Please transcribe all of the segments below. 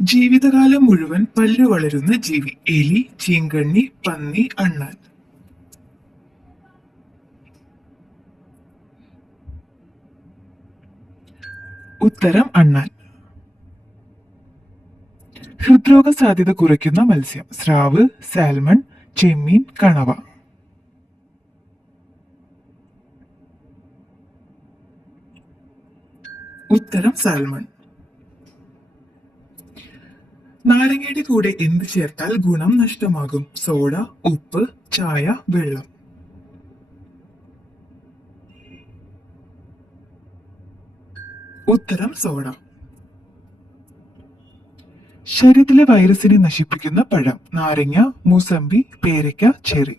ജീവിതകാലം മുഴുവൻ പല്ലു വളരുന്ന ജീവി. എലി, ചീങ്കണ്ണി, പന്നി, അണ്ണാൻ. ഉത്തരം അണ്ണാൻ. ഹൃദ്രോഗ സാധ്യത കുറയ്ക്കുന്ന മത്സ്യം. സ്രാവ്, സാൽമൺ, ചെമ്മീൻ, കണവ. ഉത്തരം സാൽമൺ. നാരങ്ങയുടെ കൂടെ എന്ത് ചേർത്താൽ ഗുണം നഷ്ടമാകും? സോഡ, ഉപ്പ്, ചായ, വെള്ളം. ഉത്തരം സോഡ. ശരീരത്തിലെ വൈറസിനെ നശിപ്പിക്കുന്ന പഴം. നാരങ്ങ, മൂസമ്പി, പേരയ്ക്ക, ചെറി.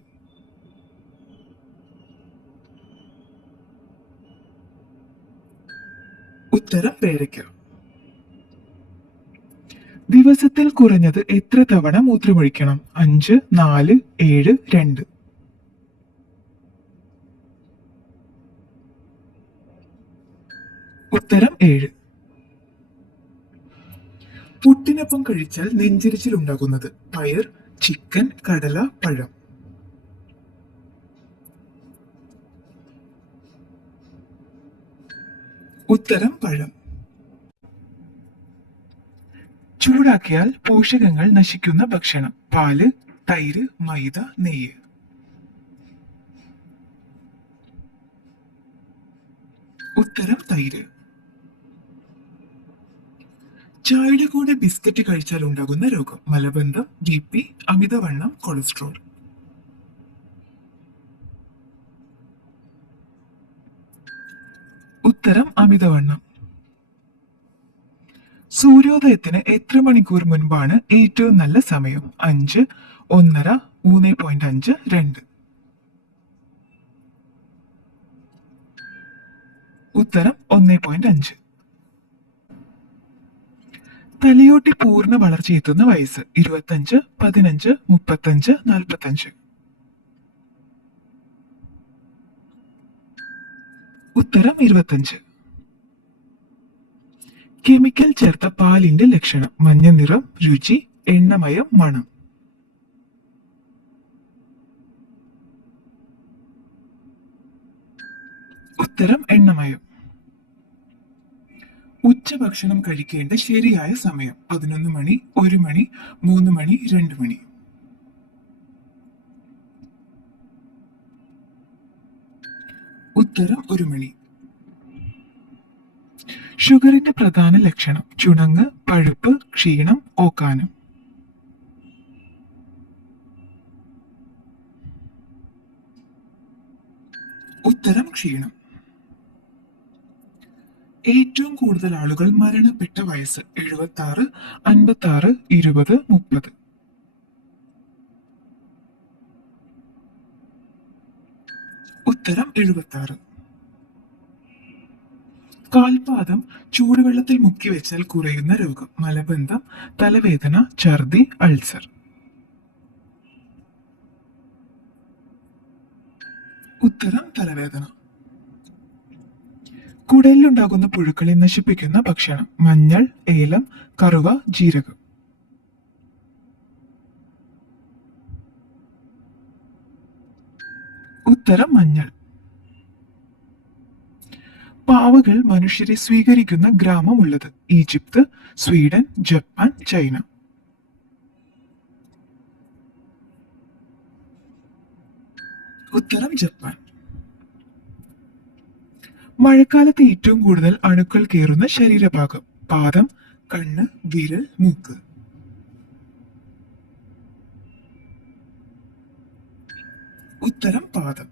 ഉത്തരം പേരയ്ക്ക. ദിവസത്തിൽ കുറഞ്ഞത് എത്ര തവണ മൂത്രമൊഴിക്കണം? 5, 4, 7, 2. ഉത്തരം 7. പുട്ടിനൊപ്പം കഴിച്ചാൽ നെഞ്ചിരിച്ചിൽ ഉണ്ടാകുന്നത്. പയർ, ചിക്കൻ, കടല, പഴം. ഉത്തരം പഴം. ചൂടാക്കിയാൽ പോഷകങ്ങൾ നശിക്കുന്ന ഭക്ഷണം. പാല്, തൈര്, മൈദ, നെയ്യ്. ഉത്തരം തൈര്. ചായയുടെ കൂടെ ബിസ്ക്കറ്റ് കഴിച്ചാൽ ഉണ്ടാകുന്ന രോഗം. മലബന്ധം, BP, അമിതവണ്ണം, കൊളസ്ട്രോൾ. ഉത്തരം അമിതവണ്ണം. സൂര്യോദയത്തിന് എത്ര മണിക്കൂർ മുൻപാണ് ഏറ്റവും നല്ല സമയം? 5, 1:30, 3.5, 2. ഉത്തരം 1.5. തലയോട്ടി പൂർണ്ണ വളർച്ചയെത്തുന്ന വയസ്സ്. 25, 15, 35, 45. ഉത്തരം 25. കെമിക്കൽ ചേർത്ത പാലിന്റെ ലക്ഷണം. മഞ്ഞ നിറം, രുചി, എണ്ണമയം, മണം. ഉത്തരം എണ്ണമയം. ഉച്ചഭക്ഷണം കഴിക്കേണ്ട ശരിയായ സമയം. 11 മണി, 1 മണി, 3 മണി, 2 മണി. ഉത്തരം 1 മണി. ഷുഗറിന്റെ പ്രധാന ലക്ഷണം. ചുണങ്ങ്, പഴുപ്പ്, ക്ഷീണം, ഓക്കാനം. ഉത്തരം ക്ഷീണം. ഏറ്റവും കൂടുതൽ ആളുകൾ മരണപ്പെട്ട വയസ്സ്. 76, 56, 20, 30. ഉത്തരം 76. കാൽപാദം ചൂടുവെള്ളത്തിൽ മുക്കി വെച്ചാൽ കുറയുന്ന രോഗം. മലബന്ധം, തലവേദന, ഛർദി, അൾസർ. ഉത്തരം തലവേദന. കുടലിലുണ്ടാകുന്ന പുഴുക്കളെ നശിപ്പിക്കുന്ന ഭക്ഷണം. മഞ്ഞൾ, ഏലം, കറുവ, ജീരകം. ഉത്തരം മഞ്ഞൾ. പാവകൾ മനുഷ്യരെ സ്വീകരിക്കുന്ന ഗ്രാമമുള്ളത്. Egypt, Sweden, Japan, China. ഉത്തരം ജപ്പാൻ. മഴക്കാലത്ത് ഏറ്റവും കൂടുതൽ അണുക്കൾ കയറുന്ന ശരീരഭാഗം. പാദം, കണ്ണ്, വിരൽ, മൂക്ക്. ഉത്തരം പാദം.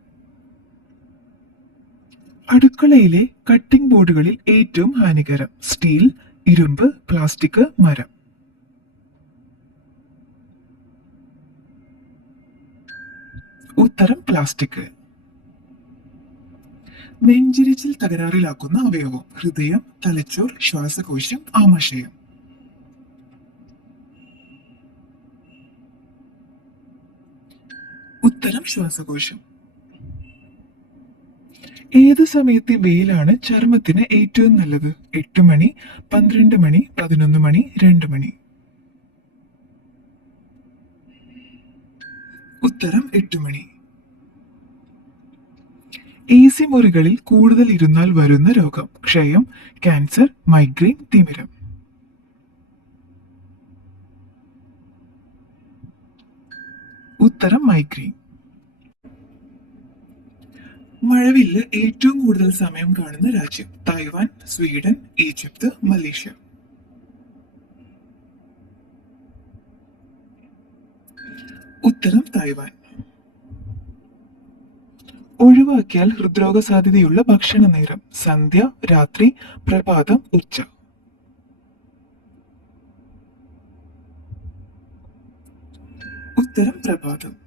അടുക്കളയിലെ കട്ടിംഗ് ബോർഡുകളിൽ ഏറ്റവും ഹാനികരം. സ്റ്റീൽ, ഇരുമ്പ്, പ്ലാസ്റ്റിക്, മരം. ഉത്തരം പ്ലാസ്റ്റിക്. നെഞ്ചിരിച്ചിൽ തകരാറിലാക്കുന്ന അവയവം. ഹൃദയം, തലച്ചോർ, ശ്വാസകോശം, ആമാശയം. ഉത്തരം ശ്വാസകോശം. ഏതു സമയത്തെ വെയിലാണ് ചർമ്മത്തിന് ഏറ്റവും നല്ലത്? 8 മണി, 12 മണി, 11 മണി, 2 മണി. ഉത്തരം 8 മണി. AC മുറികളിൽ കൂടുതൽ ഇരുന്നാൽ വരുന്ന രോഗം. ക്ഷയം, ക്യാൻസർ, മൈഗ്രെയിൻ, തിമിരം. ഉത്തരം മൈഗ്രെയിൻ. മഴവില്ല് ഏറ്റവും കൂടുതൽ സമയം കാണുന്ന രാജ്യം. Taiwan, Sweden, Egypt, Malaysia. ഉത്തരം തായ്വാൻ. ഒഴിവാക്കിയാൽ ഹൃദ്രോഗ സാധ്യതയുള്ള ഭക്ഷണ നേരം. സന്ധ്യ, രാത്രി, പ്രഭാതം, ഉച്ച. ഉത്തരം പ്രഭാതം.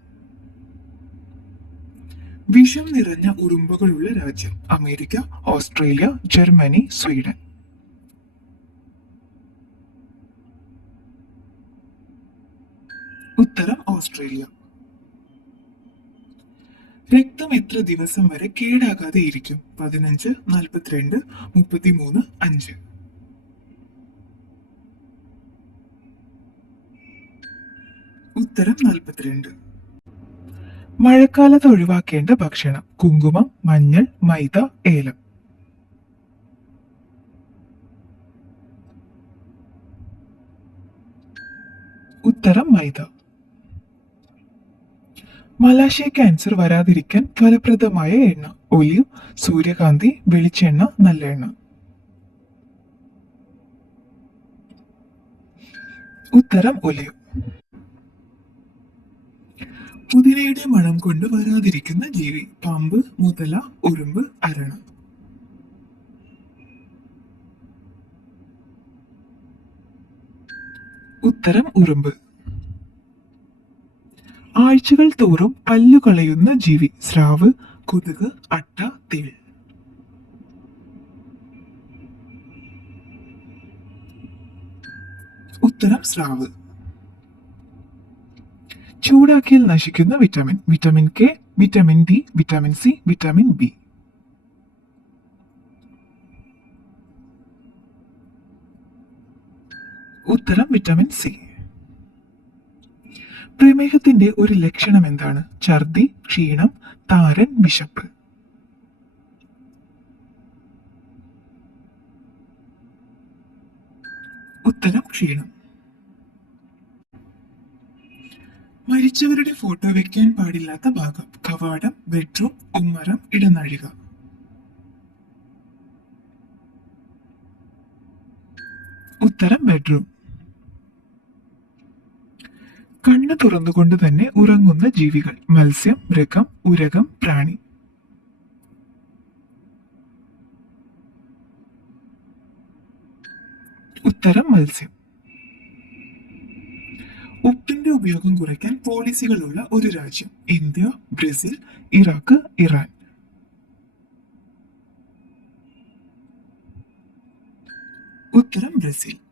വിഷം നിറഞ്ഞ ഉറുമ്പുകളുള്ള രാജ്യം. America, Australia, Germany, Sweden. ഉത്തരം ഓസ്ട്രേലിയ. രക്തം എത്ര ദിവസം വരെ കേടാകാതെ ഇരിക്കും? 15, 42, 33, 5. ഉത്തരം 42. മഴക്കാലത്ത് ഒഴിവാക്കേണ്ട ഭക്ഷണം. കുങ്കുമം, മഞ്ഞൾ, മൈദ, ഏലം. ഉത്തരം മൈദ. മലാശയ ക്യാൻസർ വരാതിരിക്കാൻ ഫലപ്രദമായ എണ്ണ. ഒലിവ്, സൂര്യകാന്തി, വെളിച്ചെണ്ണ, നല്ലെണ്ണ. ഉത്തരം ഒലിവ്. പുതിനയുടെ മണം കൊണ്ട് വരാതിരിക്കുന്ന ജീവി. പാമ്പ്, മുതല, ഉറുമ്പ്, അരണ. ഉത്തരം ഉറുമ്പ്. ആഴ്ചകൾ തോറും പല്ലു കളയുന്ന ജീവി. സ്രാവ്, കൊതുക്, അട്ട, തേൾ. ഉത്തരം സ്രാവ്. ചൂടാക്കിയാൽ നശിക്കുന്ന vitamin. Vitamin K, vitamin D, vitamin C, vitamin B. ഉത്തരം വിറ്റാമിൻ സി. പ്രമേഹത്തിന്റെ ഒരു ലക്ഷണം എന്താണ്? ഛർദി, ക്ഷീണം, താരൻ, വിശപ്പ്. ഉത്തരം ക്ഷീണം. മരിച്ചവരുടെ ഫോട്ടോ വെക്കാൻ പാടില്ലാത്ത ഭാഗം. കവാടം, ബെഡ്റൂം, ഉമ്മറം, ഇടനാഴിക. ഉത്തരം ബെഡ്റൂം. കണ്ണു തുറന്നുകൊണ്ട് തന്നെ ഉറങ്ങുന്ന ജീവികൾ. മത്സ്യം, മൃഗം, ഉരകം, പ്രാണി. ഉത്തരം മത്സ്യം. ഉപ്പിന്റെ ഉപയോഗം കുറയ്ക്കാൻ പോളിസികളുള്ള ഒരു രാജ്യം. India, Brazil, Iraq, Iran. ഉത്തരം ബ്രസീൽ.